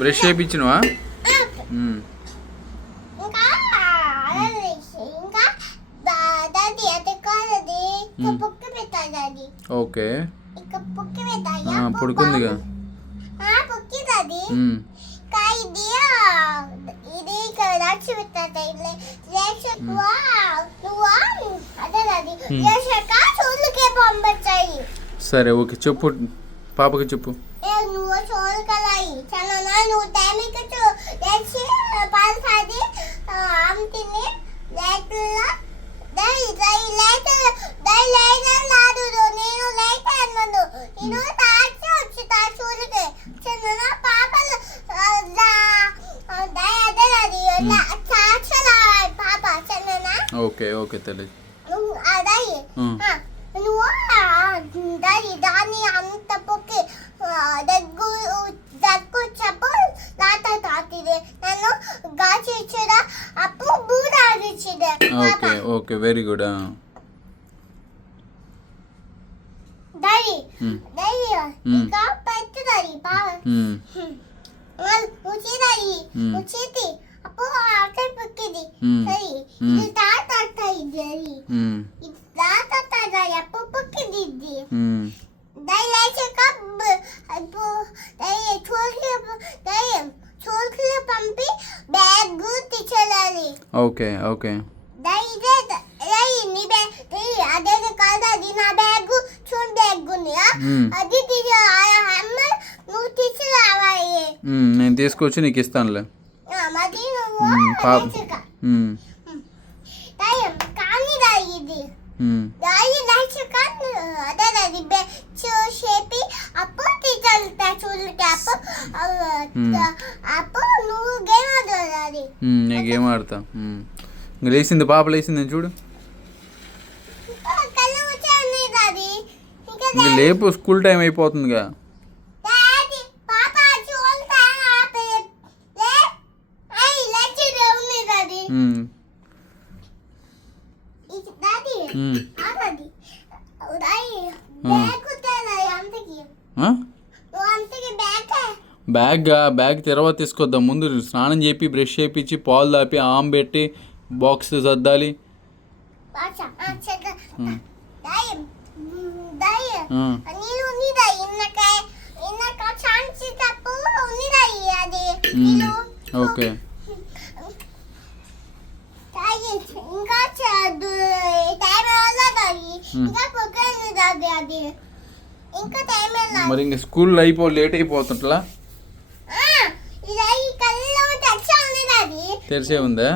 Brush చేయించినవా? Okay పడుకుందిగా. సరే okay చెప్పు, పాపకి చెప్పు. ఓకే ఓకే తెలియదు. దాన్ని అంత పొక్కి దగ్గు చెప్పు తాతిదే నన్ను గాచి ఇచ్చేదా అప్పుడు బూరాలు ఇచ్చేదే. Okay okay very good. Daddy daddy ఇంకా పెట్టుదాడి బాగా ఉచిదాడి ఉచితి అప్పుడు అక్కడ పొక్కిది సరి ఇది తాత ఇది ఇది తాత తాత అప్పుడు పొక్కిది ఇది దై లేచే కబ్ అప్పుడు దై చోల్కి పంపి బ్యాగ్ తీసేయాలి. ఓకే ఓకే దై ఇదే దై నీ బ్యాగ్ అదే కాదు, అది నా బ్యాగ్ చూడు బ్యాగ్ ఉంది అది తీసి అమ్మ నువ్వు తీసుకురావాలి. నేను తీసుకొచ్చి నీకు ఇస్తానులే. మరి నువ్వు కానీ ఇది దాయి లేచి కానీ అదే అది చూసేపి అప్పుడు తీసుకెళ్తా చూడకి అప్పుడు నువ్వు గేమ్ ఆడాలి. నేను గేమ్ ఆడతా. ఇంకా లేచింది పాప, లేచింది చూడు. ఇంకా లేపు, స్కూల్ టైం అయిపోతుందిగా. బ్యాగ్ తర్వాత తీసుకొద్దాం. ముందు స్నానం చేపి బ్రష్ చేయించి పాలు దాపి ఆమ్ పెట్టి బాక్స్ సర్దాలి. ఓకే మరి ఇంకా స్కూల్ లేట్ అయిపోతుంటలా? తెరిసే ఉందా?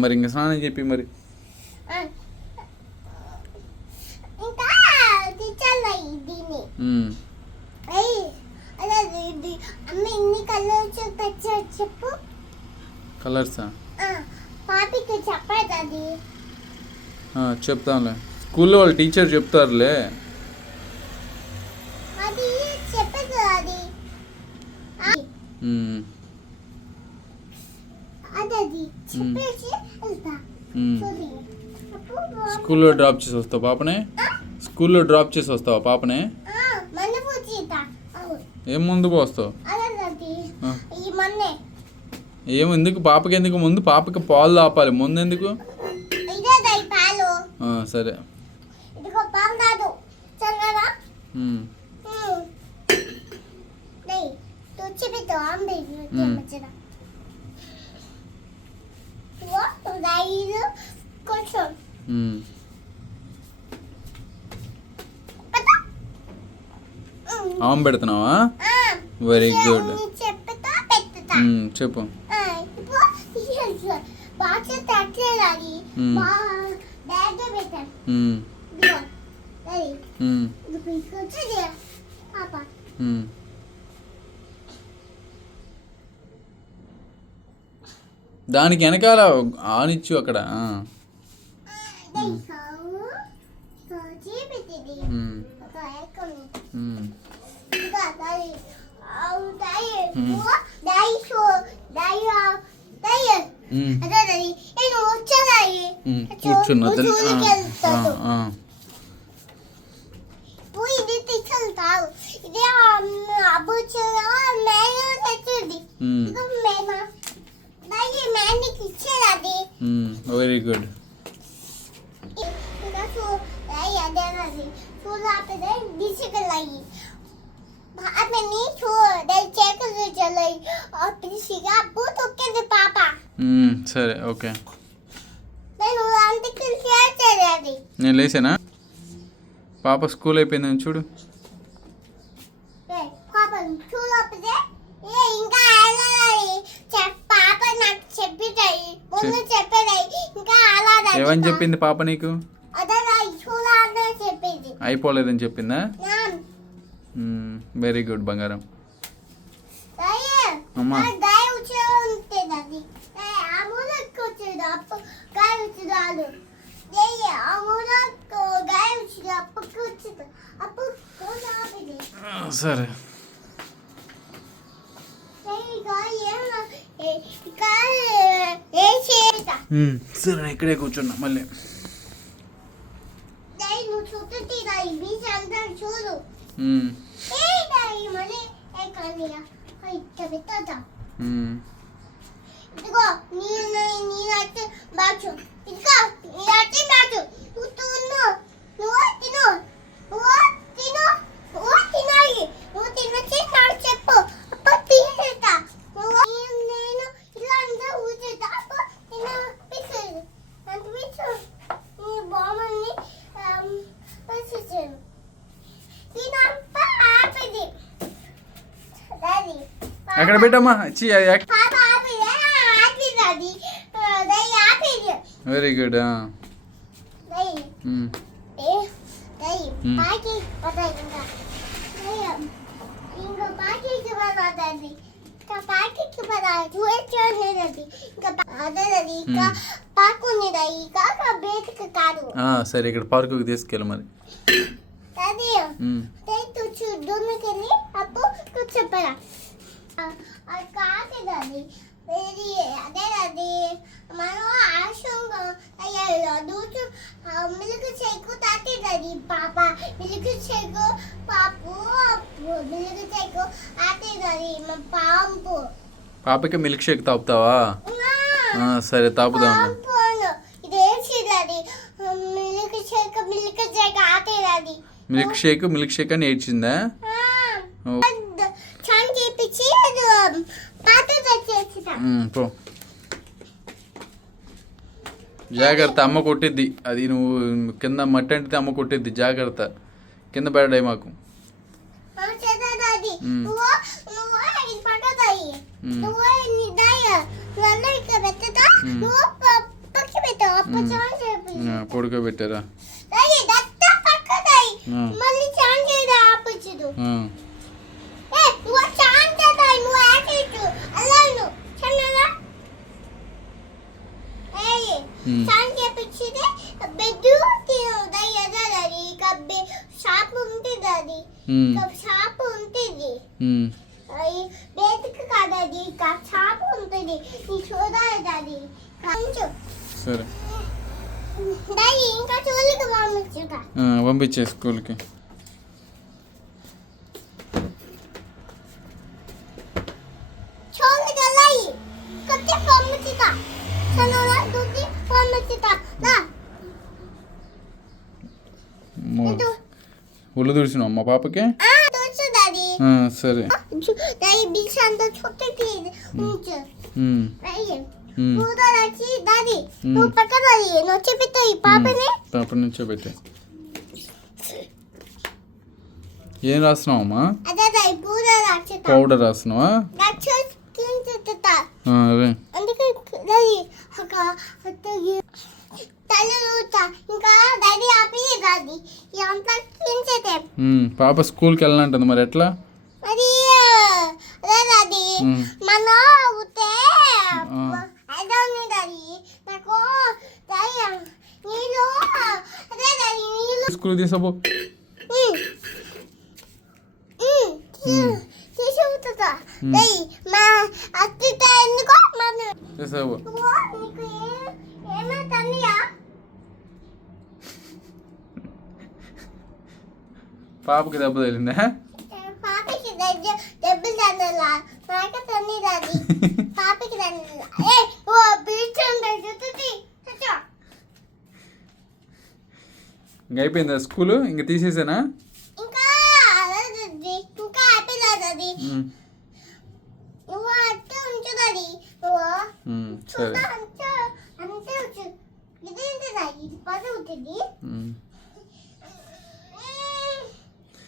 మరి ఇంకా స్నానం చెప్పి మరి కలర్సా చెప్తానులే, స్కూల్లో వాళ్ళు టీచర్ చెప్తారులే. స్కూల్లో డ్రాప్ చేసి వస్తావు పాపనే? స్కూల్లో డ్రాప్ చేసి వస్తావా పాపనే? ఏం ముందుకు వస్తావు? ఏమో ఎందుకు పాపకి, ఎందుకు ముందు పాపకి పాలు తాపాలి, ముందు ఎందుకు? సరే ఆమె పెడుతున్నావా? Very good. చెప్పు. దానికి వెనకాల ఆనిచ్చు అక్కడ. కూర్చున్నా ఇది అబ్బు తెచ్చింది ఇదిగో మేమా దాయి మ్యానికి ఇచ్చేది వెరీ గుడ్. ఇంకా దాయి అదేనది చూలాపదే బిసికలయి పాపని దాయి చేకలు చలై పిసిగా పూతొక్కేది పాప. సరే ఓకే. నేను అంతకి చేసేది నేను లేచానా? పాప స్కూల్ అయిపోయిందని చూడు. పాప చూలాపదే ఇంకా అలాది పాప నాకు చెప్పితాయి ముందు చెప్పేది ఇంకా అలాది. ఏమని చెప్పింది పాప నీకు? అదే చూలానే చెప్పింది. అయిపోలేదని చెప్పిందా? వెరీ గుడ్ బంగారం. అమ్మా గాయ వచ్చే ఉంటుంది అది ఆ మూలకు వచ్చేది అప్పు గాయ వచ్చేది వాళ్ళు ఆ మూలకు గాయ వచ్చేది అప్పుకి వచ్చేది అప్పు ఆపింది. సరే సరే ఇక్కడే కూర్చున్నా మళ్ళీ. నువ్వు చూస్తుంది బీచ్ అంతా చూడు మళ్ళీ ఇదిగో నేనైతే బాచు ఇదిగో నేనైతే బాచు నువ్వు తిను నువ్వు తిను నువ్వు తిను నువ్వు తినాలి నువ్వు తినొచ్చి నాకు చెప్పు అప్పుడు తీసేస్తా. నేను ఇలా అంతా ఊచేస్తా అప్పుడు నేను పిచ్చేది నాకు పిచ్చు నీ బొమ్మని పిచ్చేసాను తినంత ఆపేది. ఎక్కడ పెట్టమ్మా? Very good. సరే ఇక్కడ పార్కుకి తీసుకెళ్ళి మరి. చూడ్డానికి అప్పుడు చెప్పరా అది కాదు అదే అది మనం ఆశంగా దూచు మిల్క్ షేక్ తాతేది పాప మిల్క్ షేక్ పాపు మిల్క్ షేక్ ఆతేది మా పాంపు. పాపకి మిల్క్ షేక్ తాపుతావా? సరే తాపుదాం. ఇదేది మిల్క్ షేక్ ఆతేది మిల్క్ షేక్ అని ఏడ్చిందా? పో జాగ్రత్త, అమ్మ కొట్టిద్ది. అది నువ్వు కింద మట్టి అంటే అమ్మ కొట్టిద్ది, జాగ్రత్త. కింద పడ్డాయి మాకు. పడుకోబెట్టారా? షాప్ ఉంటుంది బేతికి కాదు అది షాప్ ఉంటుంది చూడాలి అది. సరే ఇంకా చూడలేక పంపించే స్కూల్కి. ఒళ్ళు తుడిచినావు మా పాపకి? సరే పాప నుంచో పెట్టే. ఏం రాస్తున్నావు అమ్మా? పౌడర్ రాస్తున్నావా? పాప స్కూల్కి వెళ్ళాలంటుంది, మరి ఎట్లా? స్కూల్ తీసుకో. పాపకి దెబ్బ తగిలిందా? నాకే తన్ని రాది పాపకి తన్ని ఏ ఓ బీచ్ ఉంది చూస్తుంది చచ్చా ఇంక అయిపోయిందా స్కూలు ఇంక తీసేసానా? ఇంకా అదది ఇంకా అయిపోలేదు నువ్వు అట్టే ఉంచుదది నువ్వు సరే అంతే అంతే ఉంచు ఇదేంటిదా ఇది పది అవుతుంది